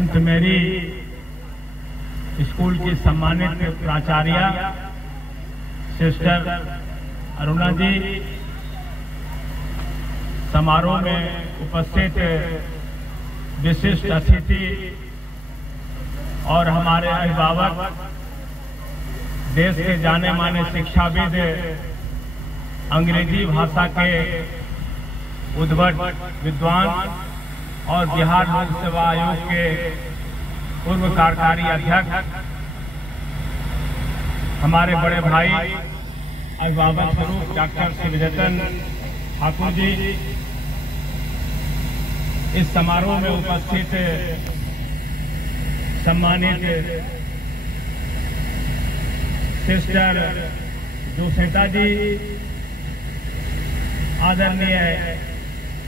संत मेरी स्कूल की सम्मानित प्राचार्य सिस्टर अरुणा जी, समारोह में उपस्थित विशिष्ट अतिथि और हमारे अभिभावक, देश के जाने माने शिक्षाविद, अंग्रेजी भाषा के उद्भट विद्वान और बिहार लोक सेवा आयोग के पूर्व कार्यकारी अध्यक्ष, हमारे बड़े भाई अभिभावक स्वरूप डॉक्टर शिवरतन ठाकुर जी, इस समारोह में उपस्थित सम्मानित सिस्टर जोसेता जी, आदरणीय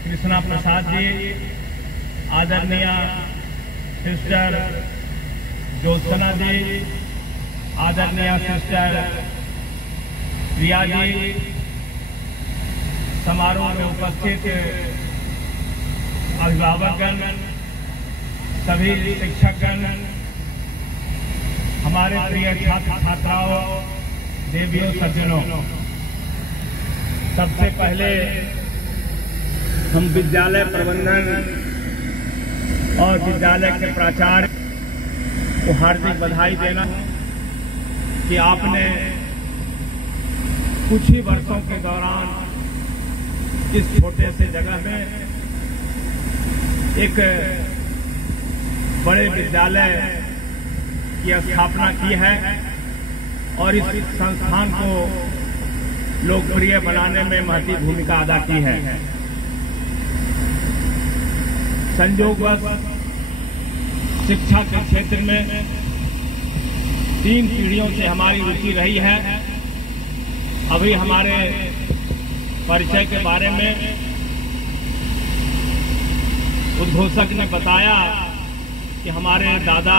कृष्णा प्रसाद जी, आदरणीय सिस्टर ज्योत्सना जी, आदरणीय सिस्टर प्रिया जी, समारोह में उपस्थित अभिभावकगण, सभी शिक्षकगण, हमारे प्रिय छात्र छात्राओं, देवियों सज्जनों, सबसे पहले हम विद्यालय प्रबंधन और विद्यालय के प्राचार्य को हार्दिक बधाई देना कि आपने कुछ ही वर्षों के दौरान इस छोटे से जगह में एक बड़े विद्यालय की स्थापना की है और इस संस्थान को लोकप्रिय बनाने में महत्वपूर्ण भूमिका अदा की है। संयोगवश शिक्षा के क्षेत्र में 3 पीढ़ियों से हमारी रुचि रही है। अभी हमारे परिचय के बारे में उद्घोषक ने बताया कि हमारे दादा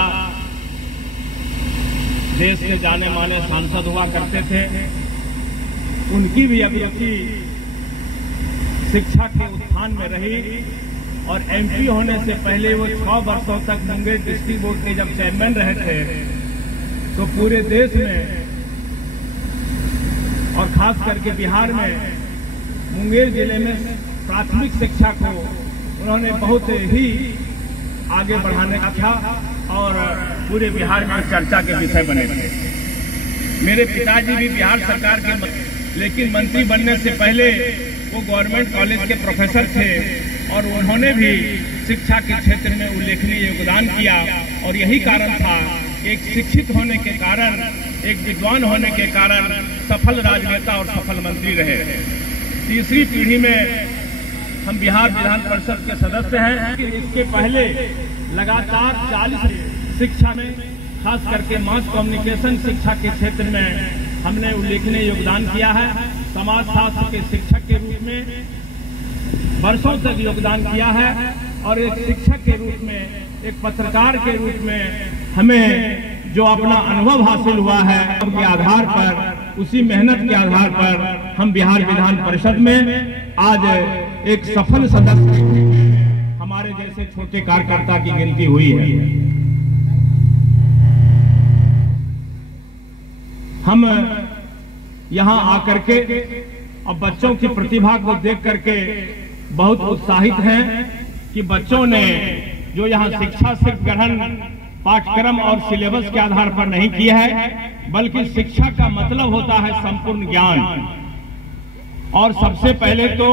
देश के जाने माने सांसद हुआ करते थे। उनकी भी अभिरुचि शिक्षा के उत्थान में रही और एमपी होने से पहले वो 6 वर्षों तक मुंगेर डिस्ट्रिक्ट बोर्ड के जब चेयरमैन रहे थे तो पूरे देश में और खास करके बिहार में मुंगेर जिले में प्राथमिक शिक्षा को उन्होंने बहुत ही आगे बढ़ाने का था और पूरे बिहार में चर्चा के विषय बने थे। मेरे पिताजी भी बिहार सरकार के लेकिन मंत्री बनने से पहले वो गवर्नमेंट कॉलेज के प्रोफेसर थे और उन्होंने भी शिक्षा के क्षेत्र में उल्लेखनीय योगदान किया और यही कारण था कि एक शिक्षित होने के कारण, एक विद्वान होने के कारण सफल राजनेता और सफल मंत्री रहे। तीसरी पीढ़ी में हम बिहार विधान परिषद के सदस्य हैं। इसके पहले लगातार 40 शिक्षा में, खास करके मास कम्युनिकेशन शिक्षा के क्षेत्र में हमने उल्लेखनीय योगदान किया है। समाज शास्त्र के शिक्षक के रूप में वर्षों तक योगदान किया है और एक शिक्षक के रूप में, एक पत्रकार के रूप में हमें जो अपना अनुभव हासिल हुआ है उसके आधार पर, उसी मेहनत के आधार पर हम बिहार विधान परिषद में आज एक सफल सदस्य, हमारे जैसे छोटे कार्यकर्ता की गिनती हुई है। हम यहां आकर के अब बच्चों की प्रतिभा को देख करके बहुत उत्साहित हैं कि बच्चों ने जो यहां शिक्षा सिर्फ ग्रहण पाठ्यक्रम और सिलेबस के आधार पर नहीं किया है, बल्कि शिक्षा का मतलब होता है संपूर्ण ज्ञान। और सबसे पहले तो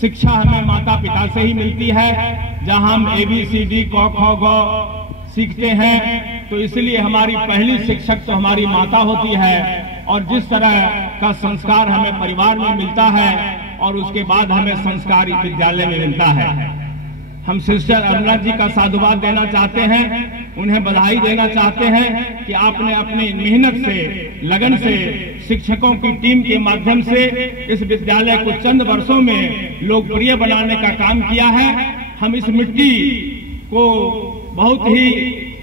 शिक्षा हमें माता पिता से ही मिलती है, जहां हम ABCD क ख ग सीखते हैं। तो इसलिए हमारी पहली शिक्षक तो हमारी माता होती है और जिस तरह का संस्कार हमें परिवार में मिलता है और उसके बाद हमें संस्कार विद्यालय में मिलता है। हम सिस्टर अरुणा जी का साधुवाद देना चाहते हैं, उन्हें बधाई देना चाहते हैं कि आपने अपनी मेहनत से, लगन से, शिक्षकों की टीम के माध्यम से इस विद्यालय को चंद वर्षों में लोकप्रिय बनाने का काम किया है। हम इस मिट्टी को बहुत ही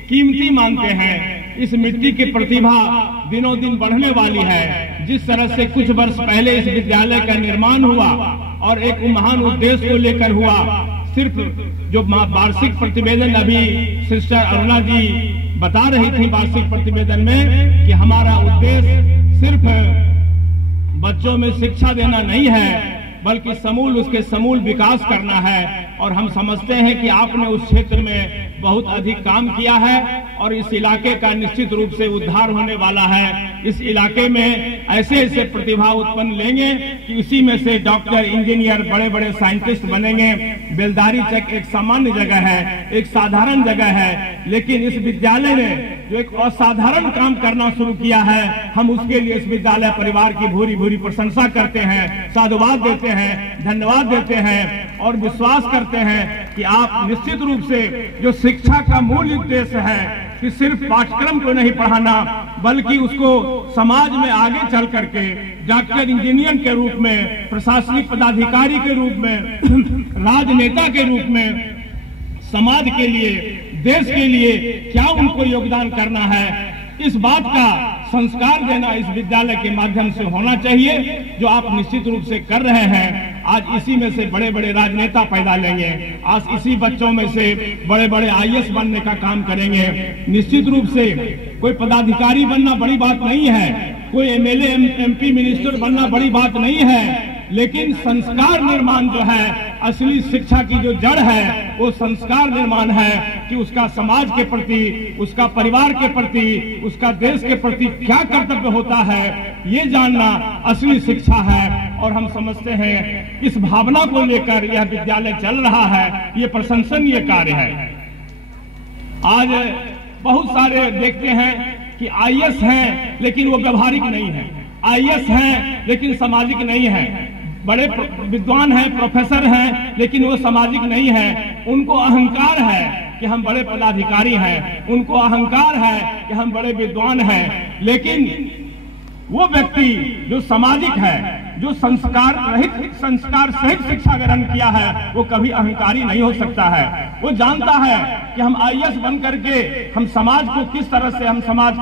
कीमती मानते हैं। इस मिट्टी की प्रतिभा दिनों दिन बढ़ने वाली है। जिस तरह से कुछ वर्ष पहले इस विद्यालय का निर्माण हुआ और एक महान उद्देश्य को लेकर हुआ, सिर्फ जो वार्षिक प्रतिवेदन अभी सिस्टर अरुणा जी बता रही थी वार्षिक प्रतिवेदन में कि हमारा उद्देश्य सिर्फ बच्चों में शिक्षा देना नहीं है बल्कि समूल उसके समूल विकास करना है। और हम समझते हैं कि आपने उस क्षेत्र में बहुत अधिक काम किया है और इस इलाके का निश्चित रूप से उद्धार होने वाला है। इस इलाके में ऐसे ऐसे प्रतिभा उत्पन्न लेंगे कि इसी में से डॉक्टर, इंजीनियर, बड़े बड़े साइंटिस्ट बनेंगे। बेलदारी चक एक सामान्य जगह है, एक साधारण जगह है, लेकिन इस विद्यालय ने जो एक असाधारण काम करना शुरू किया है, हम उसके लिए इस विद्यालय परिवार की भूरी भूरी प्रशंसा करते हैं, साधुवाद देते हैं, धन्यवाद देते हैं और विश्वास करते हैं कि आप निश्चित रूप से जो शिक्षा का मूल उद्देश्य है कि सिर्फ पाठ्यक्रम को नहीं पढ़ाना बल्कि उसको समाज में आगे चल करके डॉक्टर, इंजीनियर के रूप में, प्रशासनिक पदाधिकारी के रूप में, राजनेता के रूप में समाज के लिए, देश के लिए क्या उनको योगदान करना है, इस बात का संस्कार देना इस विद्यालय के माध्यम से होना चाहिए, जो आप निश्चित रूप से कर रहे हैं। आज इसी में से बड़े बड़े राजनेता पैदा लेंगे, आज इसी बच्चों में से बड़े बड़े आईएएस बनने का काम करेंगे। निश्चित रूप से कोई पदाधिकारी बनना बड़ी बात नहीं है, कोई एमएलए, एमपी, मिनिस्टर बनना बड़ी बात नहीं है, लेकिन संस्कार निर्माण जो है, असली शिक्षा की जो जड़ है वो संस्कार निर्माण है कि उसका समाज के प्रति, उसका परिवार के प्रति, उसका देश के प्रति क्या कर्तव्य होता है, ये जानना असली शिक्षा है। और हम समझते हैं इस भावना को लेकर यह विद्यालय चल रहा है, ये प्रशंसनीय कार्य है। आज बहुत सारे देखते हैं कि आईएएस हैं लेकिन वो व्यवहारिक नहीं है, आईएएस हैं लेकिन सामाजिक नहीं है, बड़े विद्वान हैं, प्रोफेसर हैं, लेकिन वो सामाजिक नहीं है। उनको अहंकार है कि हम बड़े पदाधिकारी हैं, उनको अहंकार है कि हम बड़े विद्वान हैं, लेकिन वो व्यक्ति जो सामाजिक है, जो संस्कार सहित शिक्षा ग्रहण किया है, वो कभी अहंकारी नहीं हो सकता है। वो जानता है कि हम आईएएस बन करके हम समाज को किस तरह से, हम समाज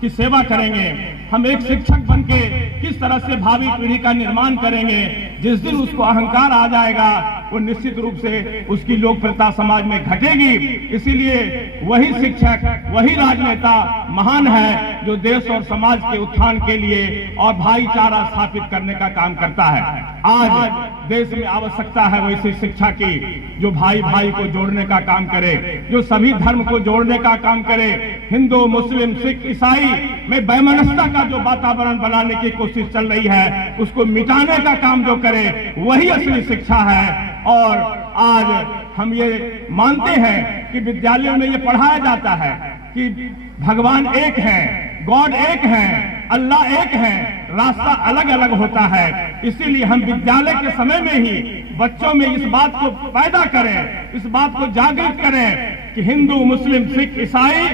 की सेवा करेंगे, हम एक शिक्षक बनके किस तरह से भावी पीढ़ी का निर्माण करेंगे। जिस दिन उसको अहंकार आ जाएगा वो निश्चित रूप से उसकी लोकप्रियता समाज में घटेगी। इसीलिए वही शिक्षक, वही राजनेता महान है जो देश और समाज के उत्थान के लिए और भाईचारा स्थापित करने का काम करता है। आज देश में आवश्यकता है वैसी शिक्षा की जो भाई भाई को जोड़ने का काम करे, जो सभी धर्म को जोड़ने का काम करे। हिंदू, मुस्लिम, सिख, ईसाई में वैमनस्यता का जो वातावरण बनाने की कोशिश चल रही है, उसको मिटाने का काम जो करे, वही असली शिक्षा है। और आज हम ये मानते हैं कि विद्यालयों में ये पढ़ाया जाता है कि भगवान एक है, गॉड एक है, अल्लाह एक है, रास्ता अलग अलग होता है। इसीलिए हम विद्यालय के समय में ही बच्चों में इस बात को पैदा करें, इस बात को जागृत करें कि हिंदू, मुस्लिम, सिख, ईसाई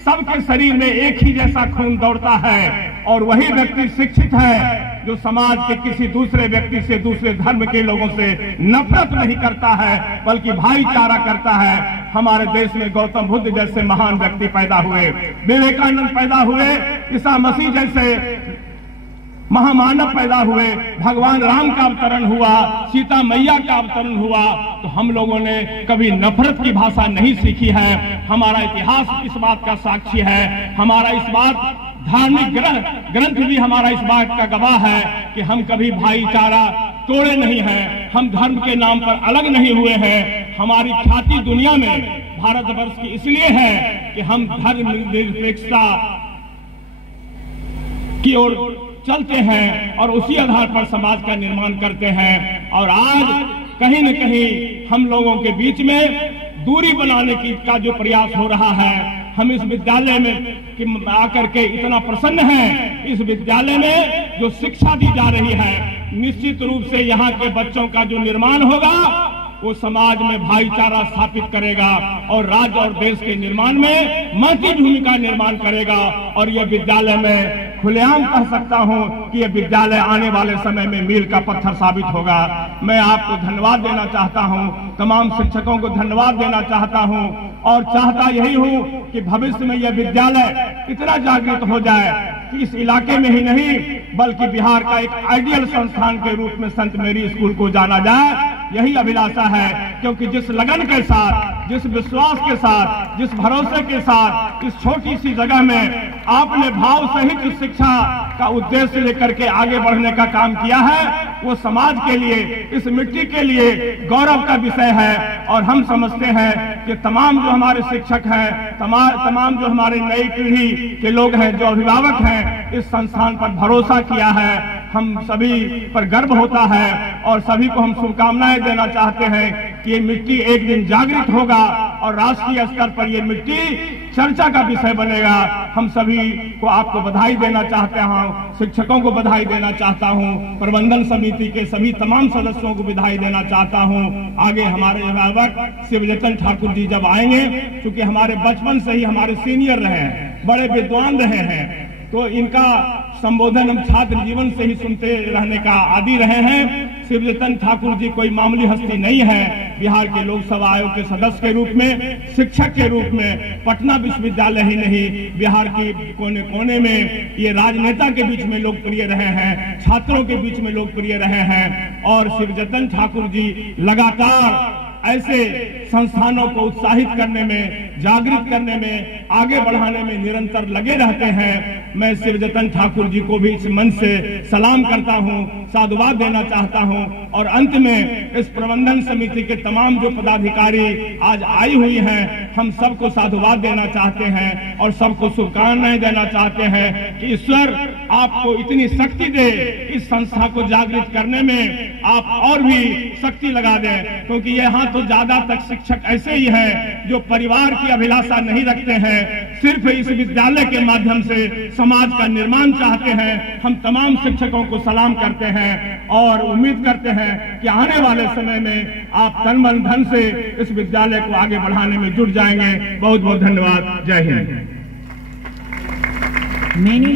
सबके शरीर में एक ही जैसा खून दौड़ता है और वही व्यक्ति शिक्षित है जो समाज के किसी दूसरे व्यक्ति से, दूसरे धर्म के लोगों से नफरत नहीं करता है बल्कि भाईचारा करता है। हमारे देश में गौतम बुद्ध जैसे महान व्यक्ति पैदा हुए, विवेकानंद पैदा हुए, ईसा मसीह जैसे महामानव पैदा हुए, भगवान राम का अवतरण हुआ, सीता मैया का अवतरण हुआ। तो हम लोगों ने कभी नफरत की भाषा नहीं सीखी है। हमारा इतिहास इस बात का साक्षी है, हमारा इस बात धार्मिक ग्रंथ भी हमारा इस बात का गवाह है कि हम कभी भाईचारा तोड़े नहीं हैं, हम धर्म के नाम पर अलग नहीं हुए हैं। हमारी ख्याति दुनिया में भारतवर्ष की इसलिए है कि हम धर्म निरपेक्षता की ओर चलते हैं और उसी आधार पर समाज का निर्माण करते हैं। और आज कहीं न कहीं हम लोगों के बीच में दूरी बनाने का जो प्रयास हो रहा है, हम इस विद्यालय में आकर के इतना प्रसन्न हैं। इस विद्यालय में जो शिक्षा दी जा रही है, निश्चित रूप से यहाँ के बच्चों का जो निर्माण होगा वो समाज में भाईचारा स्थापित करेगा और राज्य और देश के निर्माण में महत्वपूर्ण भूमिका निर्माण करेगा। और यह विद्यालय में खुलेआम कह सकता हूं कि यह विद्यालय आने वाले समय में मील का पत्थर साबित होगा। मैं आपको धन्यवाद देना चाहता हूं, तमाम शिक्षकों को धन्यवाद देना चाहता हूं और चाहता यही हूं कि भविष्य में यह विद्यालय इतना जागृत हो जाए कि इस इलाके में ही नहीं बल्कि बिहार का एक आइडियल संस्थान के रूप में संत मेरी स्कूल को जाना जाए। यही अभिलाषा है, क्योंकि जिस लगन के साथ, जिस विश्वास के साथ, जिस भरोसे के साथ इस छोटी सी जगह में आपने भाव सहित शिक्षा का उद्देश्य लेकर के आगे बढ़ने का काम किया है, वो समाज के लिए, इस मिट्टी के लिए गौरव का विषय है। और हम समझते हैं कि तमाम जो हमारे शिक्षक हैं, तमाम जो हमारे नई पीढ़ी के लोग हैं, जो अभिभावक हैं, इस संस्थान पर भरोसा किया है, हम सभी पर गर्व होता है और सभी को हम शुभकामनाएं देना चाहते हैं कि ये मिट्टी एक दिन जागृत होगा और राष्ट्रीय स्तर पर ये मिट्टी चर्चा का विषय बनेगा। हम सभी को आपको बधाई देना चाहता हूँ, शिक्षकों को बधाई देना चाहता हूँ, प्रबंधन समिति के सभी तमाम सदस्यों को बधाई देना चाहता हूँ। आगे हमारे अभिभावक शिवजतन ठाकुर जी जब आएंगे, क्योंकि हमारे बचपन से ही हमारे सीनियर रहे हैं, बड़े विद्वान रहे हैं, तो इनका संबोधन हम छात्र जीवन से ही सुनते रहने का आदी रहे हैं। शिवजतन ठाकुर जी कोई मामूली हस्ती नहीं है। बिहार के लोकसभा आयोग के सदस्य के रूप में, शिक्षक के रूप में, पटना विश्वविद्यालय ही नहीं, बिहार के कोने कोने में ये राजनेता के बीच में लोकप्रिय रहे हैं, छात्रों के बीच में लोकप्रिय रहे हैं। और शिवजतन ठाकुर जी लगातार ऐसे संस्थानों को उत्साहित करने में, जागृत करने में, आगे बढ़ाने में निरंतर लगे रहते हैं। मैं शिवजतन ठाकुर जी को भी इस मंच से सलाम करता हूं, साधुवाद देना चाहता हूं। और अंत में इस प्रबंधन समिति के तमाम जो पदाधिकारी आज आई हुई हैं, हम सबको साधुवाद देना चाहते हैं और सबको शुभकामनाएं देना चाहते हैं कि ईश्वर आपको इतनी शक्ति दे, इस संस्था को जागृत करने में आप और भी शक्ति लगा दें, क्योंकि यहाँ तो ज्यादा तक शिक्षक ऐसे ही हैं जो परिवार की अभिलाषा नहीं रखते हैं, सिर्फ इस विद्यालय के माध्यम से समाज का निर्माण चाहते हैं। हम तमाम शिक्षकों को सलाम करते हैं और उम्मीद करते हैं कि आने वाले समय में आप तन मन धन से इस विद्यालय को आगे बढ़ाने में जुट जाएंगे। बहुत बहुत धन्यवाद। जय हिंद।